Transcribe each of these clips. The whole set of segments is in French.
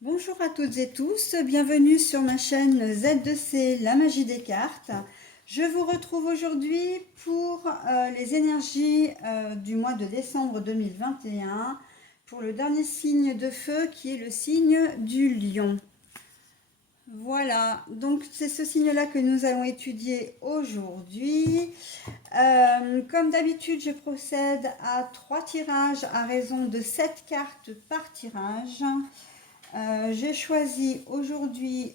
Bonjour à toutes et tous, bienvenue sur ma chaîne Z2C, la magie des cartes. Je vous retrouve aujourd'hui pour les énergies du mois de décembre 2021 pour le dernier signe de feu qui est le signe du lion. Voilà, donc c'est ce signe-là que nous allons étudier aujourd'hui. Comme d'habitude, je procède à 3 tirages à raison de 7 cartes par tirage. J'ai choisi aujourd'hui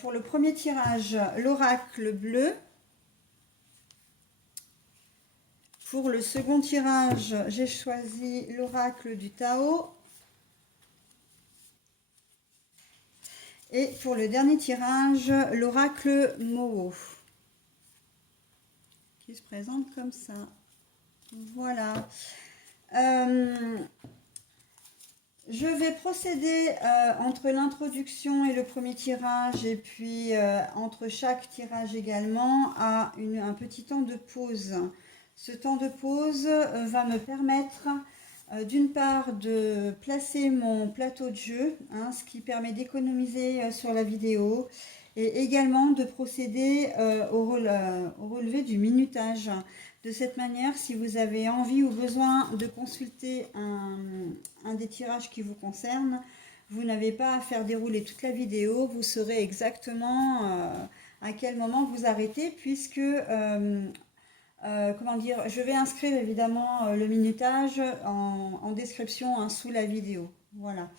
pour le premier tirage l'oracle bleu. Pour le second tirage, j'ai choisi l'oracle du Tao. Et pour le dernier tirage, l'oracle Moho, qui se présente comme ça. Voilà. Je vais procéder entre l'introduction et le premier tirage et puis entre chaque tirage également à un petit temps de pause. Ce temps de pause va me permettre d'une part de placer mon plateau de jeu, ce qui permet d'économiser sur la vidéo, et également de procéder au relevé du minutage. De cette manière, si vous avez envie ou besoin de consulter un des tirages qui vous concerne, vous n'avez pas à faire dérouler toute la vidéo, vous saurez exactement à quel moment vous arrêtez, puisque je vais inscrire évidemment le minutage en description sous la vidéo. Voilà.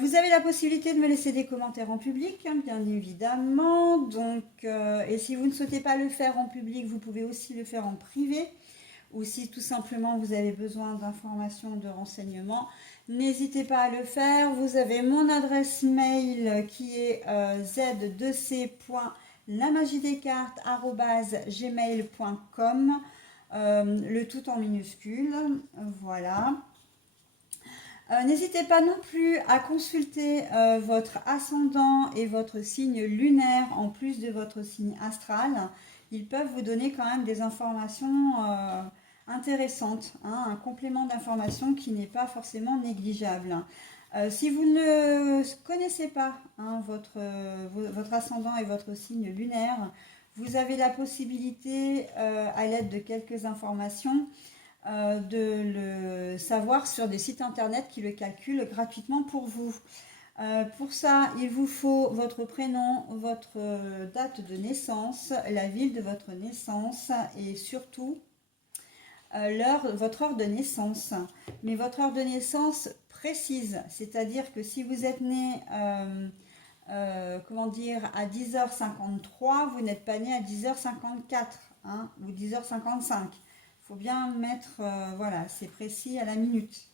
Vous avez la possibilité de me laisser des commentaires en public, bien évidemment. Donc, et si vous ne souhaitez pas le faire en public, vous pouvez aussi le faire en privé. Ou si tout simplement vous avez besoin d'informations, de renseignements, n'hésitez pas à le faire. Vous avez mon adresse mail qui est z2c.lamagiedescartes@gmail.com, le tout en minuscule. Voilà. N'hésitez pas non plus à consulter votre ascendant et votre signe lunaire en plus de votre signe astral. Ils peuvent vous donner quand même des informations intéressantes, un complément d'information qui n'est pas forcément négligeable. Si vous ne connaissez pas votre ascendant et votre signe lunaire, vous avez la possibilité, à l'aide de quelques informations, de le savoir sur des sites internet qui le calculent gratuitement pour vous. Pour ça, il vous faut votre prénom, votre date de naissance, la ville de votre naissance et surtout votre heure de naissance. Mais votre heure de naissance précise, c'est-à-dire que si vous êtes né à 10h53, vous n'êtes pas né à 10h54 ou 10h55. Il faut bien mettre, voilà, c'est précis à la minute.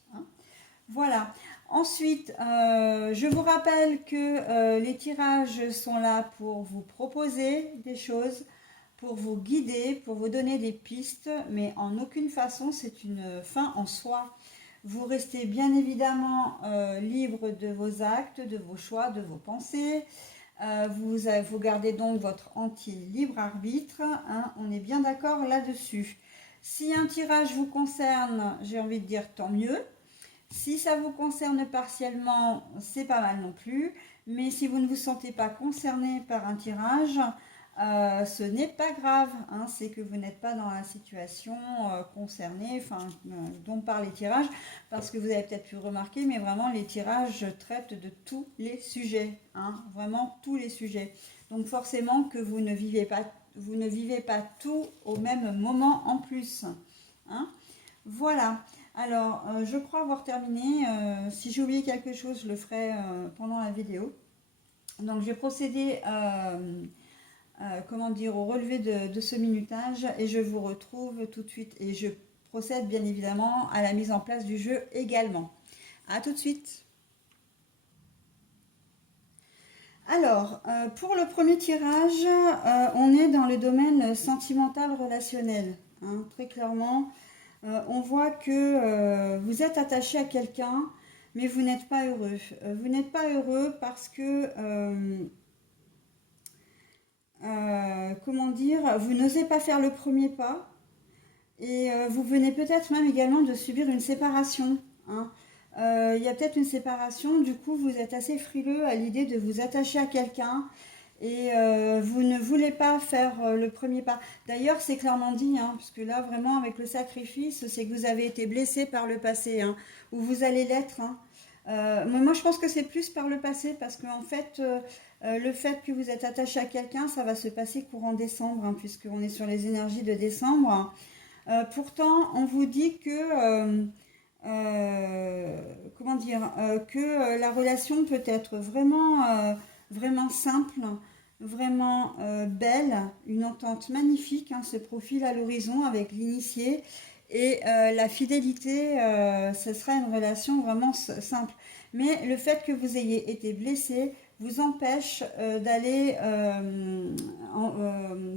Voilà. Ensuite, je vous rappelle que les tirages sont là pour vous proposer des choses, pour vous guider, pour vous donner des pistes, mais en aucune façon c'est une fin en soi. Vous restez bien évidemment libre de vos actes, de vos choix, de vos pensées. Vous gardez donc votre anti-libre arbitre. On est bien d'accord là-dessus. Si un tirage vous concerne, j'ai envie de dire tant mieux. Si ça vous concerne partiellement, c'est pas mal non plus. Mais si vous ne vous sentez pas concerné par un tirage, ce n'est pas grave. C'est que vous n'êtes pas dans la situation concernée, dont parlent les tirages. Parce que vous avez peut-être pu remarquer, mais vraiment les tirages traitent de tous les sujets. Vraiment tous les sujets. Donc forcément que vous ne vivez pas tout au même moment en plus. Voilà. Alors, je crois avoir terminé. Si j'ai oublié quelque chose, je le ferai pendant la vidéo. Donc, je vais procéder au relevé de ce minutage et je vous retrouve tout de suite. Et je procède bien évidemment à la mise en place du jeu également. A tout de suite. Alors, pour le premier tirage, on est dans le domaine sentimental relationnel. Très clairement, on voit que vous êtes attaché à quelqu'un, mais vous n'êtes pas heureux. Vous n'êtes pas heureux parce que, vous n'osez pas faire le premier pas et vous venez peut-être même également de subir une séparation. Il y a peut-être une séparation, du coup vous êtes assez frileux à l'idée de vous attacher à quelqu'un et vous ne voulez pas faire le premier pas. D'ailleurs c'est clairement dit, hein, parce que là vraiment avec le sacrifice, c'est que vous avez été blessé par le passé, hein, ou vous allez l'être. Hein. Moi je pense que c'est plus par le passé, parce que en fait, le fait que vous êtes attaché à quelqu'un, ça va se passer courant décembre, hein, puisqu'on est sur les énergies de décembre. Pourtant, on vous dit que, comment dire, que la relation peut être vraiment, vraiment simple, vraiment belle, une entente magnifique, hein, se profile à l'horizon avec l'initié. Et la fidélité, ce sera une relation vraiment simple. Mais le fait que vous ayez été blessé vous empêche d'aller,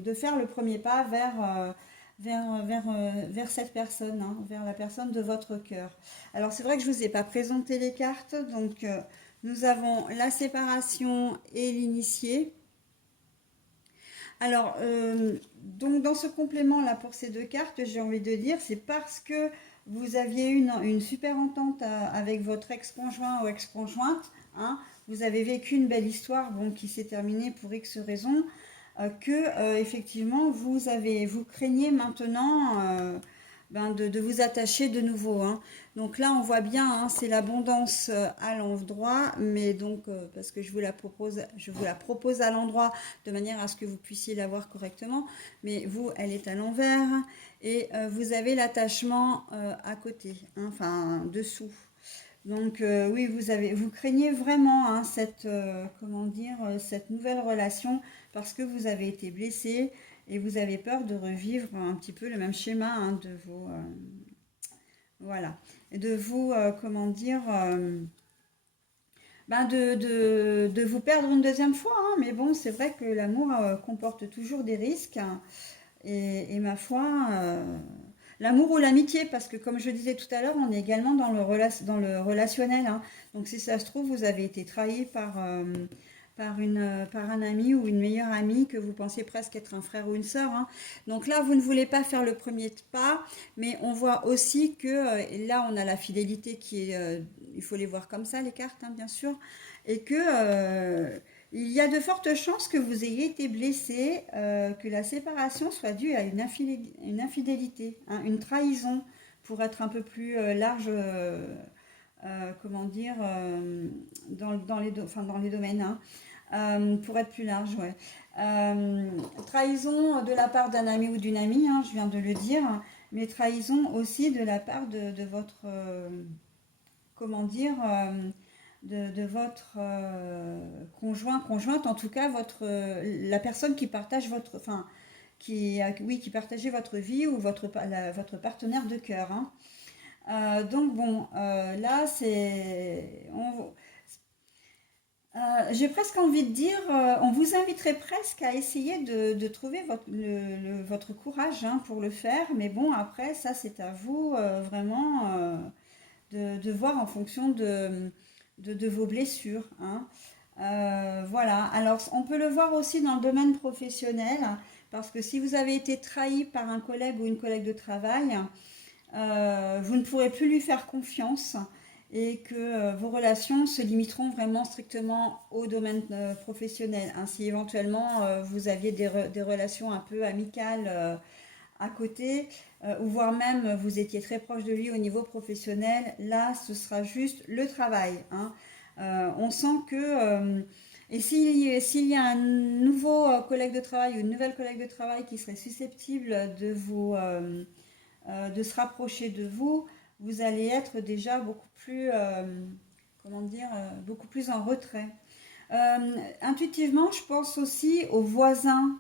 de faire le premier pas vers cette personne, hein, vers la personne de votre cœur. Alors c'est vrai que je ne vous ai pas présenté les cartes, donc nous avons la séparation et l'initié. Alors, donc dans ce complément-là pour ces deux cartes, j'ai envie de dire, c'est parce que vous aviez une super entente avec votre ex-conjoint ou ex-conjointe, hein, vous avez vécu une belle histoire, bon, qui s'est terminée pour X raisons, que effectivement vous craignez maintenant de vous attacher de nouveau. Hein. Donc là on voit bien, hein, c'est l'abondance à l'endroit, mais donc parce que je vous la propose à l'endroit de manière à ce que vous puissiez la voir correctement, mais vous elle est à l'envers et vous avez l'attachement à côté, hein, enfin dessous. Donc oui, vous craignez vraiment, hein, comment dire, cette nouvelle relation parce que vous avez été blessé et vous avez peur de revivre un petit peu le même schéma, hein, de vos, voilà, et de vous, comment dire, de vous perdre une deuxième fois. Hein. Mais bon, c'est vrai que l'amour comporte toujours des risques, hein, et ma foi. L'amour ou l'amitié, parce que comme je disais tout à l'heure, on est également dans le relationnel. Hein. Donc si ça se trouve, vous avez été trahi par un ami ou une meilleure amie que vous pensiez presque être un frère ou une sœur. Hein. Donc là, vous ne voulez pas faire le premier pas, mais on voit aussi que là, on a la fidélité qui est, il faut les voir comme ça, les cartes, hein, bien sûr, et que il y a de fortes chances que vous ayez été blessé, que la séparation soit due à une infidélité, hein, une trahison, pour être un peu plus large, comment dire, dans les domaines, hein. Pour être plus large, ouais. Trahison de la part d'un ami ou d'une amie, hein, je viens de le dire, mais trahison aussi de la part de votre, comment dire, de votre conjoint, conjointe, en tout cas la personne qui partage votre, enfin, oui, qui partageait votre vie ou votre partenaire de cœur. Hein. Donc bon, là j'ai presque envie de dire, on vous inviterait presque à essayer de trouver votre courage, hein, pour le faire, mais bon après ça c'est à vous vraiment de voir en fonction de vos blessures. Hein. Voilà, alors on peut le voir aussi dans le domaine professionnel, parce que si vous avez été trahi par un collègue ou une collègue de travail, vous ne pourrez plus lui faire confiance et que vos relations se limiteront vraiment strictement au domaine professionnel. Hein. Si éventuellement vous aviez des relations un peu amicales à côté, ou voire même vous étiez très proche de lui au niveau professionnel, là ce sera juste le travail. Hein. On sent que et s'il y a un nouveau collègue de travail ou une nouvelle collègue de travail qui serait susceptible de se rapprocher de vous, vous allez être déjà beaucoup plus, comment dire, beaucoup plus en retrait. Intuitivement, je pense aussi aux voisins.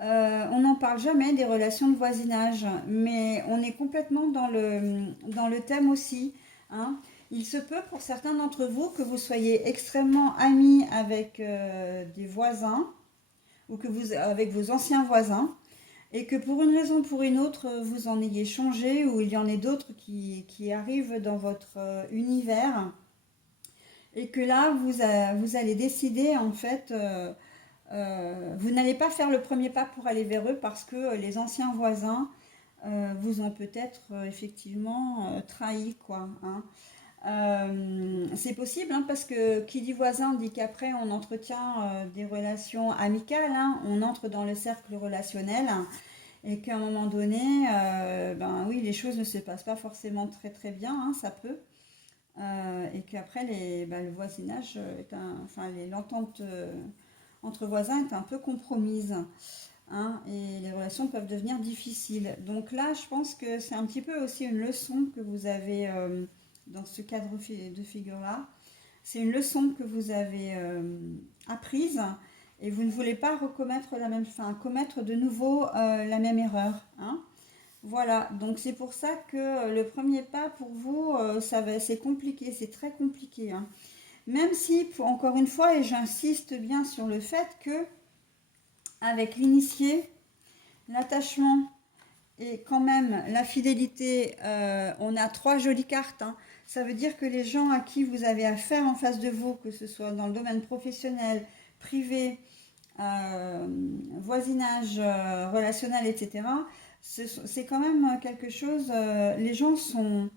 On n'en parle jamais des relations de voisinage, mais on est complètement dans le thème aussi. Hein. Il se peut pour certains d'entre vous que vous soyez extrêmement amis avec des voisins ou avec vos anciens voisins et que pour une raison ou pour une autre, vous en ayez changé ou il y en ait d'autres qui arrivent dans votre univers et que là, vous allez décider en fait, vous n'allez pas faire le premier pas pour aller vers eux parce que les anciens voisins vous ont peut-être effectivement trahi, quoi. Hein. C'est possible, hein, parce que qui dit voisin dit qu'après on entretient des relations amicales, hein, on entre dans le cercle relationnel et qu'à un moment donné, ben oui, les choses ne se passent pas forcément très très bien, hein, ça peut. Et qu'après le voisinage enfin l'entente entre voisins est un peu compromise, hein, et les relations peuvent devenir difficiles. Donc là, je pense que c'est un petit peu aussi une leçon que vous avez dans ce cadre de figure-là. C'est une leçon que vous avez apprise et vous ne voulez pas recommettre commettre de nouveau la même erreur, hein. Voilà, donc c'est pour ça que le premier pas pour vous, c'est compliqué, c'est très compliqué, hein. Même si, encore une fois, et j'insiste bien sur le fait que avec l'initié, l'attachement et quand même la fidélité, on a 3 jolies cartes, hein. Ça veut dire que les gens à qui vous avez affaire en face de vous, que ce soit dans le domaine professionnel, privé, voisinage, relationnel, etc., c'est quand même quelque chose, les gens sont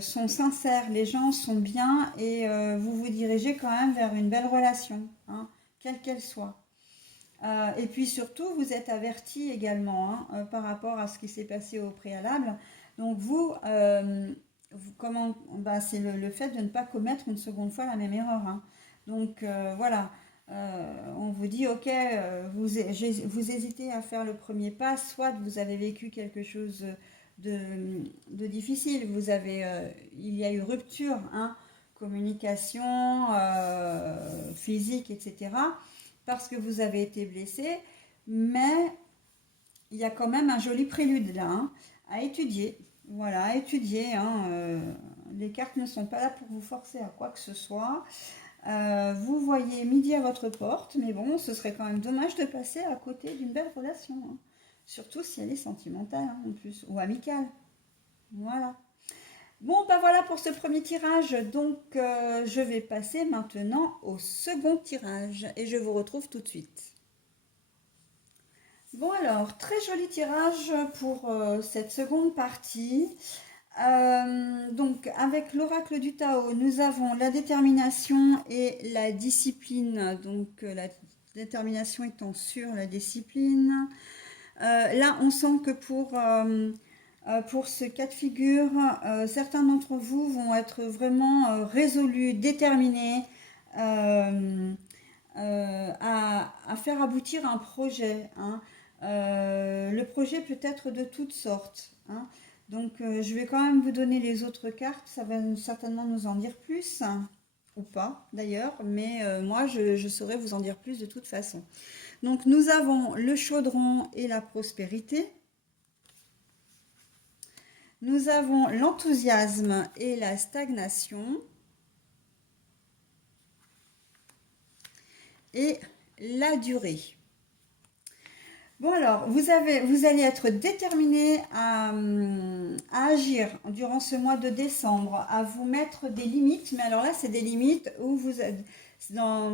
sincères, les gens sont bien et vous vous dirigez quand même vers une belle relation, hein, quelle qu'elle soit. Et puis surtout, vous êtes averti également, hein, par rapport à ce qui s'est passé au préalable. Donc c'est le fait de ne pas commettre une seconde fois la même erreur, hein. Donc voilà. On vous dit, ok, vous hésitez à faire le premier pas, soit vous avez vécu quelque chose de difficile, il y a eu rupture, hein, communication, physique, etc., parce que vous avez été blessé, mais il y a quand même un joli prélude là, hein, à étudier. Voilà, à étudier, hein, les cartes ne sont pas là pour vous forcer à quoi que ce soit. Vous voyez midi à votre porte, mais bon, ce serait quand même dommage de passer à côté d'une belle relation, hein. Surtout si elle est sentimentale, hein, en plus, ou amicale. Voilà. Bon, ben voilà pour ce premier tirage. Donc, je vais passer maintenant au second tirage et je vous retrouve tout de suite. Bon alors, très joli tirage pour cette seconde partie. Donc, avec l'oracle du Tao, nous avons la détermination et la discipline. Donc, la détermination étant sur la discipline. Là, on sent que pour ce cas de figure, certains d'entre vous vont être vraiment résolus, déterminés à faire aboutir un projet, hein. Le projet peut être de toutes sortes, hein. Donc, je vais quand même vous donner les autres cartes, ça va certainement nous en dire plus, hein, ou pas d'ailleurs, mais moi je saurais vous en dire plus de toute façon. Donc, nous avons le chaudron et la prospérité. Nous avons l'enthousiasme et la stagnation. Et la durée. Bon alors, vous allez être déterminé à agir durant ce mois de décembre, à vous mettre des limites, mais alors là, c'est des limites où vous êtes dans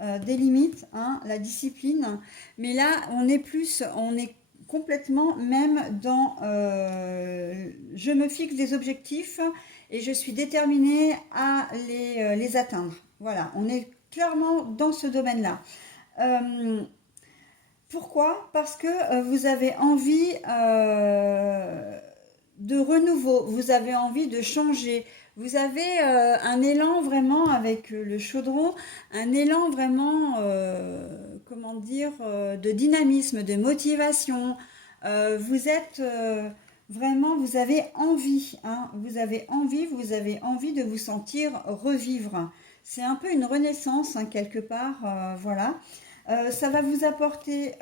des limites, hein, la discipline, mais là, on est complètement même dans je me fixe des objectifs et je suis déterminée à les atteindre. Voilà, on est clairement dans ce domaine-là. Pourquoi? Parce que vous avez envie de renouveau, vous avez envie de changer, vous avez un élan vraiment avec le chaudron, un élan vraiment, comment dire, de dynamisme, de motivation. Vous êtes vraiment, vous avez envie, hein, vous avez envie de vous sentir revivre. C'est un peu une renaissance, hein, quelque part, voilà. Ça va vous apporter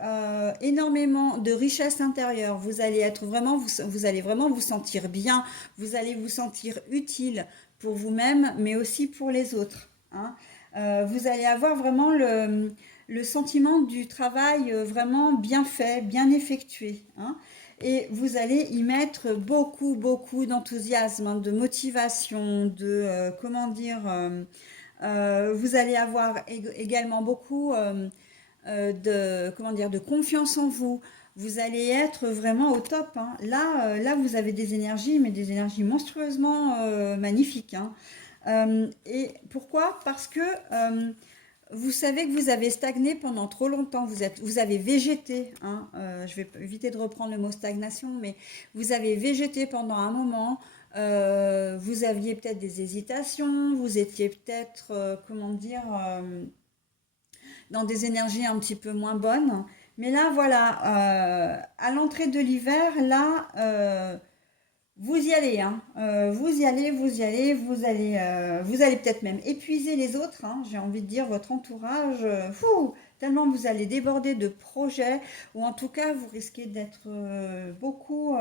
énormément de richesse intérieure. Vous allez vraiment vous sentir bien. Vous allez vous sentir utile pour vous-même, mais aussi pour les autres, hein. Vous allez avoir vraiment le sentiment du travail vraiment bien fait, bien effectué, hein. Et vous allez y mettre beaucoup, beaucoup d'enthousiasme, hein, de motivation, vous allez avoir également beaucoup de confiance en vous. vous allez être vraiment au top, hein. Là, vous avez des énergies, mais des énergies monstrueusement magnifiques, hein. Et pourquoi? Parce que vous savez que vous avez stagné pendant trop longtemps, vous avez végété, hein. Je vais éviter de reprendre le mot stagnation, mais vous avez végété pendant un moment. Vous aviez peut-être des hésitations, vous étiez peut-être, comment dire, dans des énergies un petit peu moins bonnes. Mais là, voilà, à l'entrée de l'hiver, là, vous y allez, hein. Vous y allez, vous allez peut-être même épuiser les autres, hein, j'ai envie de dire votre entourage, tellement vous allez déborder de projets, ou en tout cas vous risquez d'être beaucoup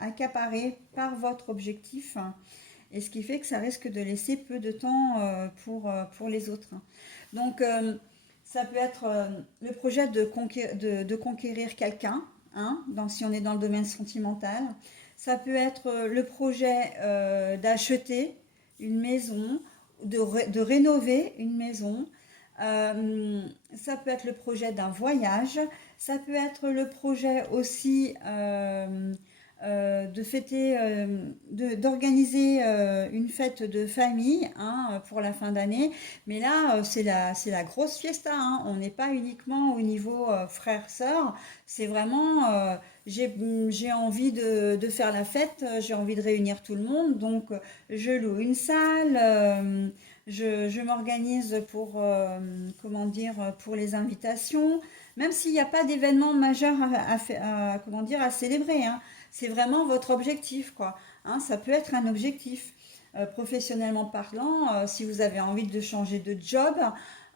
accaparé par votre objectif, hein, et ce qui fait que ça risque de laisser peu de temps pour les autres, hein. Donc ça peut être le projet de conquérir quelqu'un, hein, si on est dans le domaine sentimental. Ça peut être le projet d'acheter une maison, de rénover une maison. Ça peut être le projet d'un voyage. Ça peut être le projet aussi de fêter, d'organiser une fête de famille, hein, pour la fin d'année. Mais là, c'est la grosse fiesta, hein. On n'est pas uniquement au niveau frère-sœur. C'est vraiment, j'ai envie de faire la fête, j'ai envie de réunir tout le monde. Donc, je loue une salle. Je m'organise pour, comment dire, pour les invitations, même s'il n'y a pas d'événement majeur comment dire, à célébrer, hein. C'est vraiment votre objectif, quoi, hein. Ça peut être un objectif. Professionnellement parlant, si vous avez envie de changer de job,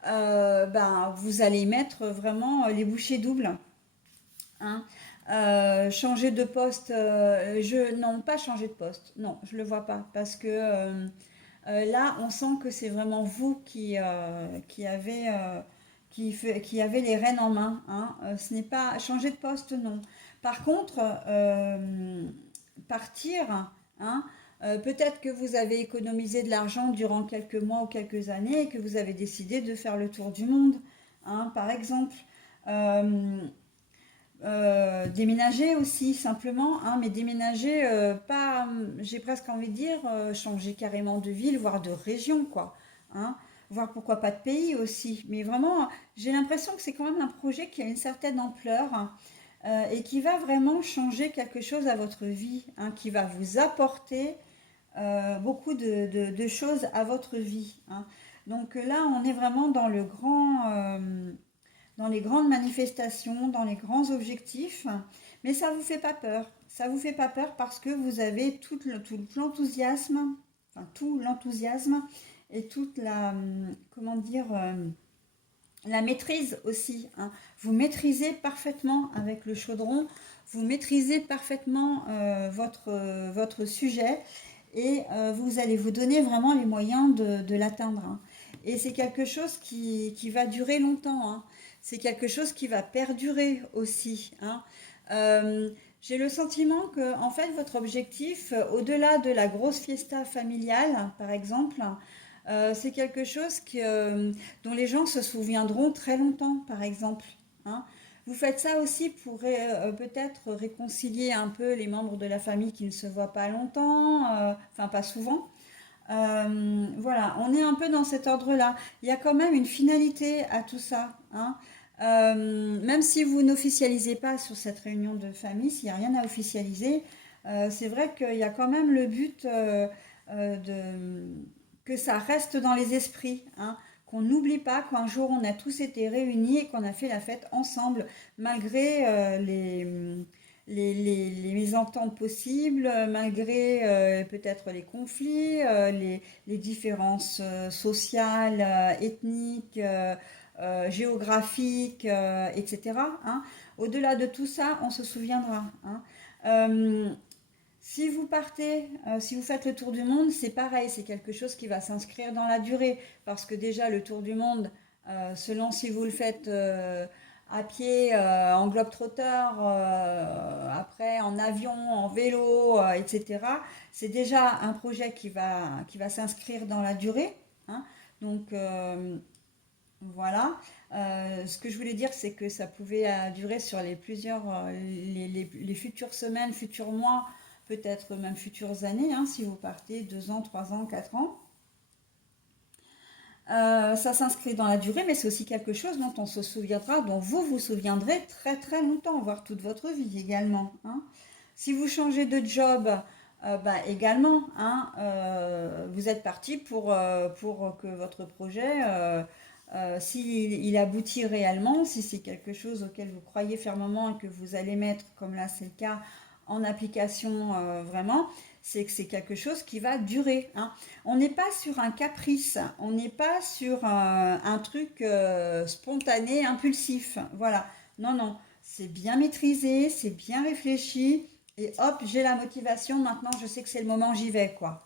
ben, vous allez y mettre vraiment les bouchées doubles, hein. Changer de poste, non, pas changer de poste, non, je le vois pas, parce que là, on sent que c'est vraiment vous qui avez les rênes en main, hein. Ce n'est pas changer de poste, non. Par contre, partir, hein, peut-être que vous avez économisé de l'argent durant quelques mois ou quelques années et que vous avez décidé de faire le tour du monde, hein, par exemple. Euh, Déménager aussi simplement, hein, mais déménager, pas, j'ai presque envie de dire, changer carrément de ville, voire de région, quoi, hein, voire pourquoi pas de pays aussi. Mais vraiment, j'ai l'impression que c'est quand même un projet qui a une certaine ampleur, hein, et qui va vraiment changer quelque chose à votre vie, hein, qui va vous apporter beaucoup de choses à votre vie, hein. Donc là, on est vraiment dans les grandes manifestations, dans les grands objectifs, mais ça ne vous fait pas peur. Ça ne vous fait pas peur parce que vous avez tout l'enthousiasme, enfin tout l'enthousiasme et toute la, comment dire, la maîtrise aussi, hein. Vous maîtrisez parfaitement avec le chaudron, vous maîtrisez parfaitement votre sujet, et vous allez vous donner vraiment les moyens de l'atteindre, hein. Et c'est quelque chose qui va durer longtemps, hein. C'est quelque chose qui va perdurer aussi, hein. J'ai le sentiment que, en fait, votre objectif, au-delà de la grosse fiesta familiale, par exemple, c'est quelque chose dont les gens se souviendront très longtemps, par exemple, hein. Vous faites ça aussi pour peut-être réconcilier un peu les membres de la famille qui ne se voient pas longtemps, enfin pas souvent. Voilà, on est un peu dans cet ordre-là. Il y a quand même une finalité à tout ça, hein. Même si vous n'officialisez pas sur cette réunion de famille, s'il n'y a rien à officialiser, c'est vrai qu'il y a quand même le but que ça reste dans les esprits, hein, qu'on n'oublie pas qu'un jour on a tous été réunis et qu'on a fait la fête ensemble, malgré les mésententes possibles, malgré peut-être les conflits, les différences sociales, ethniques, géographiques, etc., hein. Au-delà de tout ça, on se souviendra, hein. Euh, Si vous partez, si vous faites le tour du monde, c'est pareil, c'est quelque chose qui va s'inscrire dans la durée, parce que déjà le tour du monde, selon si vous le faites à pied, en globe-trotteur, après en avion, en vélo, etc., c'est déjà un projet qui va s'inscrire dans la durée, hein. Donc, Voilà. Ce que je voulais dire, c'est que ça pouvait durer sur les futures semaines, futurs mois, peut-être même futures années, hein, si vous partez 2 ans, 3 ans, 4 ans. Ça s'inscrit dans la durée, mais c'est aussi quelque chose dont on se souviendra, dont vous vous souviendrez très très longtemps, voire toute votre vie également, hein. Si vous changez de job, bah, également, hein, vous êtes parti pour que votre projet, s'il il aboutit réellement, si c'est quelque chose auquel vous croyez fermement et que vous allez mettre, comme là c'est le cas, en application vraiment, c'est que c'est quelque chose qui va durer, hein. On n'est pas sur un caprice, on n'est pas sur un truc spontané, impulsif. Voilà. Non, non, c'est bien maîtrisé, c'est bien réfléchi. Et hop, j'ai la motivation, maintenant je sais que c'est le moment, j'y vais, quoi.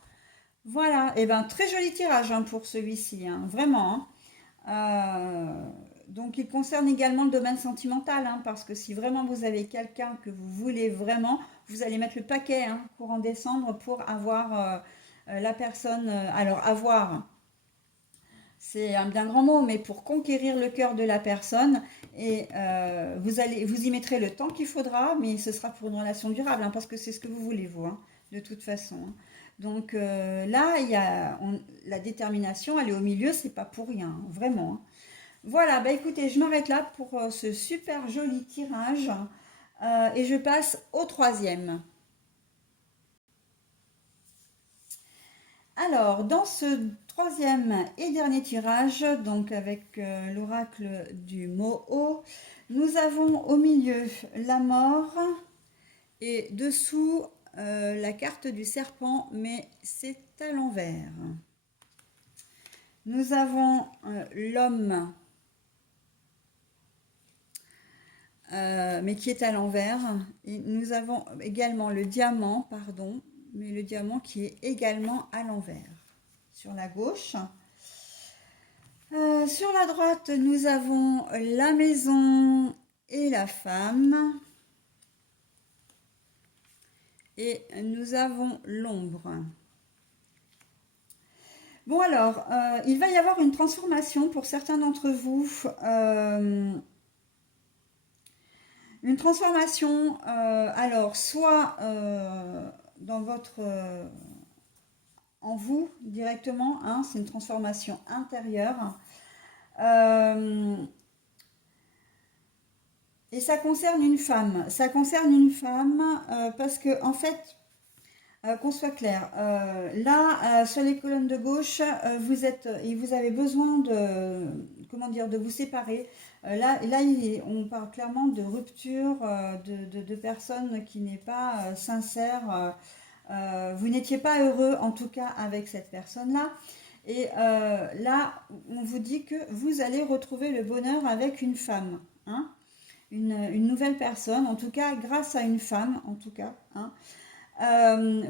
Voilà, et ben très joli tirage hein, pour celui-ci, hein, vraiment, hein. Donc il concerne également le domaine sentimental, hein, parce que si vraiment vous avez quelqu'un que vous voulez vraiment, vous allez mettre le paquet hein, courant décembre pour avoir la personne. Alors avoir, c'est un bien grand mot, mais pour conquérir le cœur de la personne, et vous y mettrez le temps qu'il faudra, mais ce sera pour une relation durable, hein, parce que c'est ce que vous voulez, vous, hein, de toute façon, hein. Donc là, la détermination, elle est au milieu, c'est pas pour rien, hein, vraiment, hein. Voilà, bah écoutez, je m'arrête là pour ce super joli tirage et je passe au troisième. Alors, dans ce troisième et dernier tirage, donc avec l'oracle du Moho, nous avons au milieu la mort et dessous la carte du serpent, mais c'est à l'envers. Nous avons l'homme, mais qui est à l'envers. Et nous avons également le diamant, pardon, mais le diamant qui est également à l'envers. Sur la gauche. Sur la droite, nous avons la maison et la femme. Et nous avons l'ombre. Bon alors, il va y avoir une transformation pour certains d'entre vous. Une transformation, alors, soit dans en vous directement, hein, c'est une transformation intérieure. Et ça concerne une femme. Ça concerne une femme parce que, en fait, qu'on soit clair, là, sur les colonnes de gauche, et vous avez besoin comment dire, de vous séparer. Là, on parle clairement de rupture, de personnes qui n'est pas sincère. Vous n'étiez pas heureux, en tout cas, avec cette personne-là. Et là, on vous dit que vous allez retrouver le bonheur avec une femme, hein, une nouvelle personne, en tout cas, grâce à une femme, en tout cas, hein.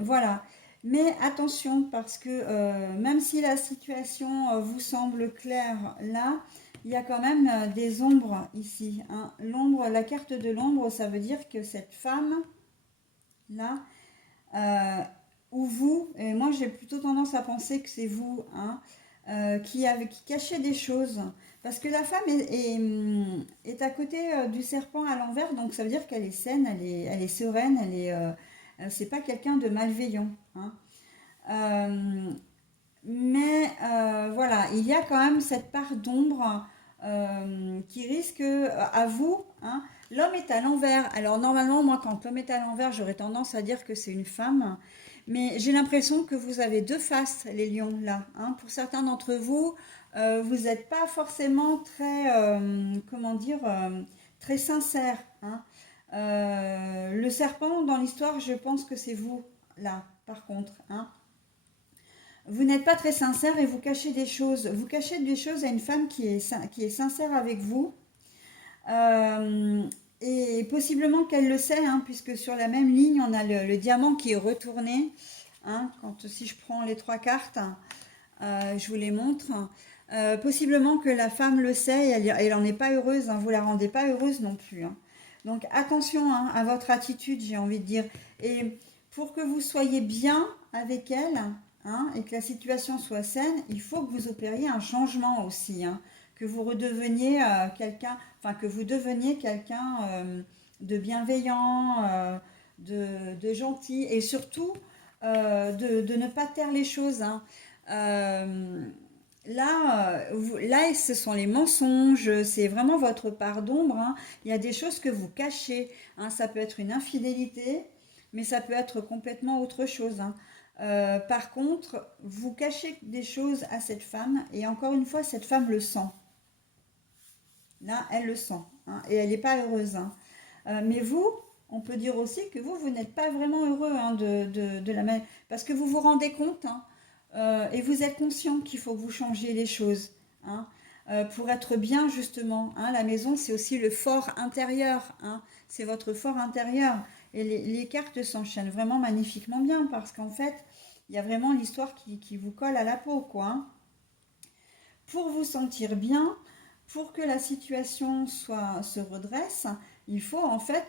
Voilà. Mais attention, parce que même si la situation vous semble claire là, il y a quand même des ombres ici, hein. L'ombre, la carte de l'ombre, ça veut dire que cette femme là, ou vous, et moi j'ai plutôt tendance à penser que c'est vous, hein, qui cachez des choses. Parce que la femme est à côté du serpent à l'envers, donc ça veut dire qu'elle est saine, elle est sereine, c'est pas quelqu'un de malveillant, hein. Mais voilà, il y a quand même cette part d'ombre qui risque à vous, hein. L'homme est à l'envers. Alors normalement, moi, quand l'homme est à l'envers, j'aurais tendance à dire que c'est une femme. Mais j'ai l'impression que vous avez deux faces, les lions, là, hein. Pour certains d'entre vous, vous n'êtes pas forcément très, comment dire, très sincère, hein. Le serpent, dans l'histoire, je pense que c'est vous, là, par contre, hein. Vous n'êtes pas très sincère et vous cachez des choses. Vous cachez des choses à une femme qui est sincère avec vous. Euh, et possiblement qu'elle le sait, hein, puisque sur la même ligne, on a le diamant qui est retourné, hein, si je prends les trois cartes, je vous les montre. Possiblement que la femme le sait et elle n'en est pas heureuse, hein, vous la rendez pas heureuse non plus, hein. Donc attention hein, à votre attitude, j'ai envie de dire. Et pour que vous soyez bien avec elle, hein, et que la situation soit saine, il faut que vous opériez un changement aussi, hein. que vous redeveniez quelqu'un, enfin que vous deveniez quelqu'un de bienveillant, de gentil, et surtout de ne pas taire les choses, hein. Euh, là, ce sont les mensonges, c'est vraiment votre part d'ombre, hein. Il y a des choses que vous cachez, hein. Ça peut être une infidélité, mais ça peut être complètement autre chose, hein. Par contre, vous cachez des choses à cette femme, et encore une fois, cette femme le sent. Là, elle le sent, hein, et elle n'est pas heureuse, hein. Mais vous, on peut dire aussi que vous n'êtes pas vraiment heureux, hein, de la même... Parce que vous vous rendez compte, hein, et vous êtes conscient qu'il faut que vous changiez les choses, hein, pour être bien, justement, hein. La maison, c'est aussi le fort intérieur, hein, c'est votre fort intérieur. Et les cartes s'enchaînent vraiment magnifiquement bien, parce qu'en fait, il y a vraiment l'histoire qui vous colle à la peau, quoi, hein. Pour vous sentir bien, pour que la situation se redresse, il faut en fait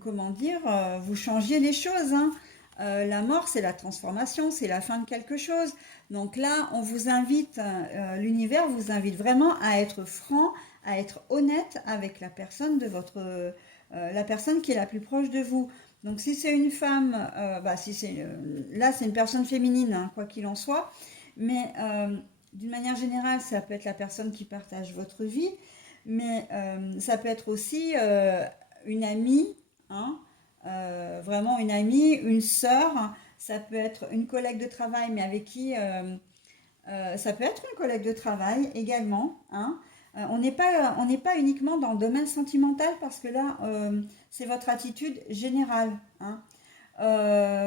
comment dire, vous changiez les choses, hein. La mort, c'est la transformation, c'est la fin de quelque chose. Donc là, on vous invite, l'univers vous invite vraiment à être franc, à être honnête avec la personne la personne qui est la plus proche de vous. Donc si c'est une femme, là c'est une personne féminine, hein, quoi qu'il en soit, mais d'une manière générale, ça peut être la personne qui partage votre vie, mais ça peut être aussi une amie, hein, vraiment une amie, une sœur, ça peut être une collègue de travail, mais avec qui ça peut être une collègue de travail également, hein. On n'est pas uniquement dans le domaine sentimental, parce que là, c'est votre attitude générale, hein.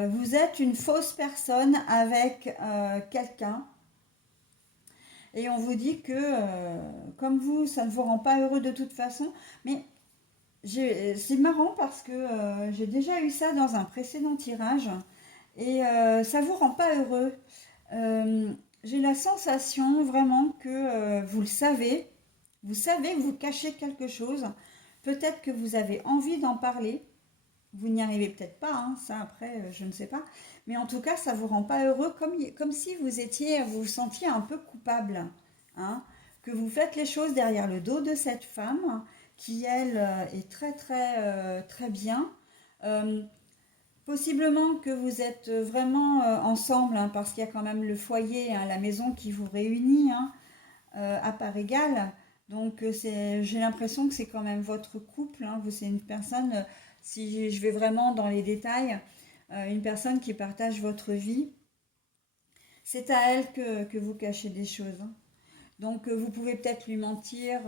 Vous êtes une fausse personne avec quelqu'un, et on vous dit que, comme vous, ça ne vous rend pas heureux de toute façon. Mais c'est marrant, parce que j'ai déjà eu ça dans un précédent tirage, et ça ne vous rend pas heureux. J'ai la sensation vraiment que vous savez que vous cachez quelque chose. Peut-être que vous avez envie d'en parler. Vous n'y arrivez peut-être pas, hein, ça après, je ne sais pas. Mais en tout cas, ça ne vous rend pas heureux, comme si vous vous sentiez un peu coupable, hein, que vous faites les choses derrière le dos de cette femme, qui elle est très très très bien. Euh, Possiblement que vous êtes vraiment ensemble, hein, parce qu'il y a quand même le foyer, hein, la maison qui vous réunit, hein, à part égale. Donc j'ai l'impression que c'est quand même votre couple, hein. C'est une personne, si je vais vraiment dans les détails, une personne qui partage votre vie. C'est à elle que vous cachez des choses, hein. Donc vous pouvez peut-être lui mentir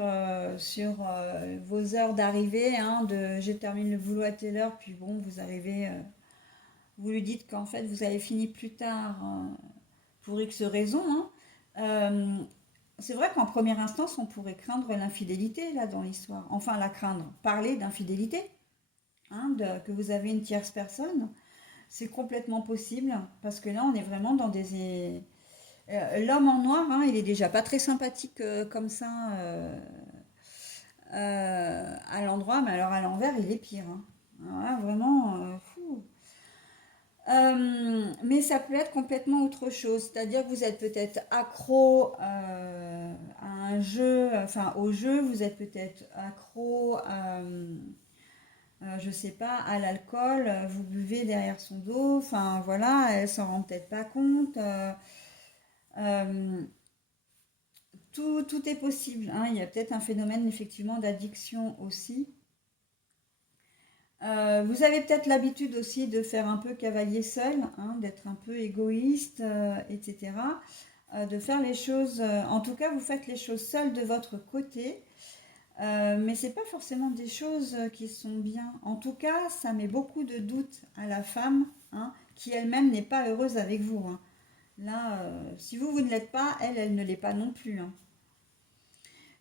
sur vos heures d'arrivée, hein, je termine le boulot à telle heure, puis bon, vous arrivez, vous lui dites qu'en fait vous avez fini plus tard, pour X raisons, hein. Euh, c'est vrai qu'en première instance, on pourrait craindre l'infidélité là dans l'histoire. Enfin, la craindre, parler d'infidélité, hein, que vous avez une tierce personne. C'est complètement possible, parce que là, on est vraiment dans des... l'homme en noir, hein, il est déjà pas très sympathique comme ça à l'endroit, mais alors à l'envers, il est pire, hein. Alors là, vraiment, fou. Mais ça peut être complètement autre chose, c'est-à-dire que vous êtes peut-être accro à un jeu, enfin au jeu, vous êtes peut-être accro je sais pas, à l'alcool, vous buvez derrière son dos, enfin voilà, elle s'en rend peut-être pas compte. Euh, tout est possible, hein. Il y a peut-être un phénomène effectivement d'addiction aussi. Vous avez peut-être l'habitude aussi de faire un peu cavalier seul, hein, d'être un peu égoïste, etc. De faire les choses, en tout cas vous faites les choses seules de votre côté, mais c'est pas forcément des choses qui sont bien. En tout cas, ça met beaucoup de doutes à la femme, hein, qui elle-même n'est pas heureuse avec vous, hein. Là, si vous ne l'êtes pas, elle ne l'est pas non plus, hein.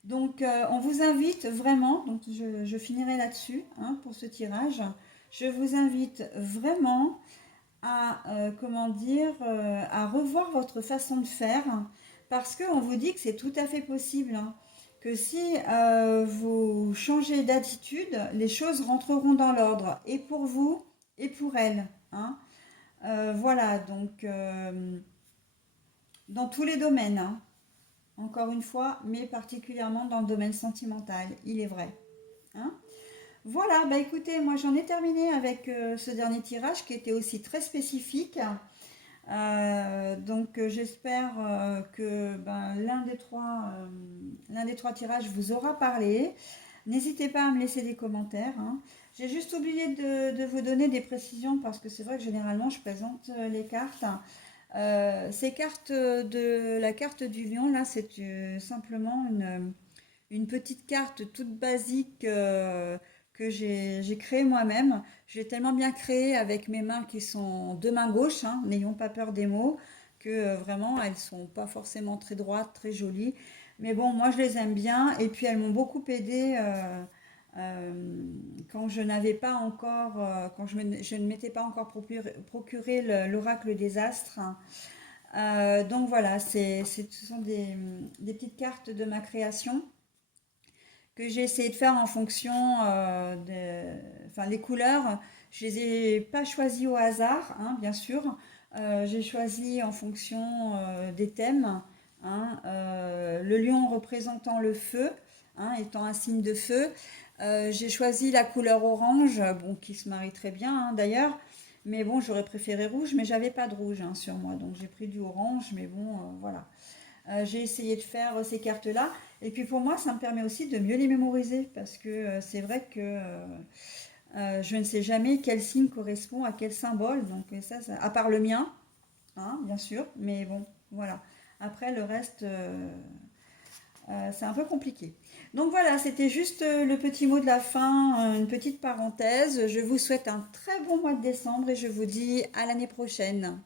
Donc, on vous invite vraiment, donc je finirai là-dessus, hein, pour ce tirage. Je vous invite vraiment à, comment dire, à revoir votre façon de faire, parce qu'on vous dit que c'est tout à fait possible, hein, que si vous changez d'attitude, les choses rentreront dans l'ordre, et pour vous, et pour elle, hein. Voilà, donc, dans tous les domaines, hein. encore une fois, mais particulièrement dans le domaine sentimental, il est vrai. Hein. Voilà, bah écoutez, moi j'en ai terminé avec ce dernier tirage qui était aussi très spécifique. Donc j'espère que ben, l'un des trois tirages vous aura parlé. N'hésitez pas à me laisser des commentaires. Hein. J'ai juste oublié de vous donner des précisions parce que c'est vrai que généralement je présente les cartes. Ces cartes de la carte du lion, là, c'est simplement une petite carte toute basique que j'ai créée moi-même. Je l'ai tellement bien créée avec mes mains qui sont deux mains gauches, hein, n'ayons pas peur des mots, que vraiment elles sont pas forcément très droites, très jolies. Mais bon, moi je les aime bien et puis elles m'ont beaucoup aidé quand je n'avais pas encore, quand je ne m'étais pas encore procuré l'oracle des astres. Donc voilà, ce sont des petites cartes de ma création que j'ai essayé de faire en fonction enfin les couleurs, je les ai pas choisies au hasard, hein, bien sûr. J'ai choisi en fonction des thèmes, hein, le lion représentant le feu, hein, étant un signe de feu. J'ai choisi la couleur orange, bon, qui se marie très bien hein, d'ailleurs. Mais bon, j'aurais préféré rouge, mais j'avais pas de rouge hein, sur moi, donc j'ai pris du orange. Mais bon, voilà. J'ai essayé de faire ces cartes-là. Et puis pour moi, ça me permet aussi de mieux les mémoriser parce que c'est vrai que je ne sais jamais quel signe correspond à quel symbole. Donc à part le mien, hein, bien sûr, mais bon, voilà. Après, le reste, c'est un peu compliqué. Donc voilà, c'était juste le petit mot de la fin, une petite parenthèse. Je vous souhaite un très bon mois de décembre et je vous dis à l'année prochaine.